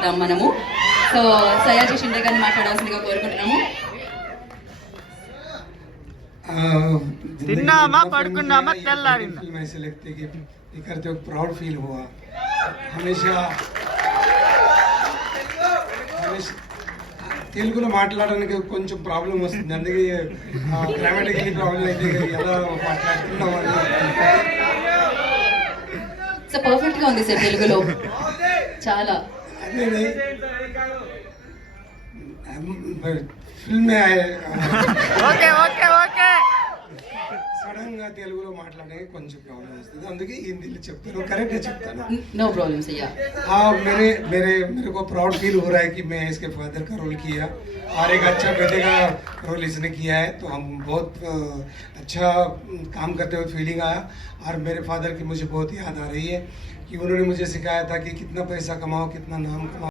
మాట్లాడదాం మనము. సో సయాజీ షిండే గారిని మాట్లాడాల్సిందిగా కోరుకుంటున్నాము. తిన్నామా పడుకున్నామా తెల్లారిందా फिल्म ऐसे लगती है कि ये करते वक्त प्राउड फील हुआ. हमेशा తెలుగులో మాట్లాడడానికి కొంచెం ప్రాబ్లం వస్తుంది, అందుకే గ్రామాటికలీ ప్రాబ్లం అయితే ఎలా మాట్లాడుతున్నాం అని. సో పర్ఫెక్ట్ గా ఉంది సార్ తెలుగులో చాలా. అదే film okay okay okay sudden గా తెలుగులో మాట్లాడడానికి కొంచెం ప్రాబ్లం వస్తుంది, అందుకే హిందీలో చెప్తాను, करेक्ट है చెప్తాను. नो प्रॉब्लम सैया. हाँ, मेरे को प्राउड फील हो रहा है कि मैं इसके फादर का रोल किया और एक अच्छा बेटे का रोल इसने किया है, तो हम बहुत अच्छा काम करते हुए फीलिंग आया. और मेरे फादर की मुझे बहुत याद आ रही है कि उन्होंने मुझे सिखाया था कि कितना पैसा कमाओ, कितना नाम कमाओ.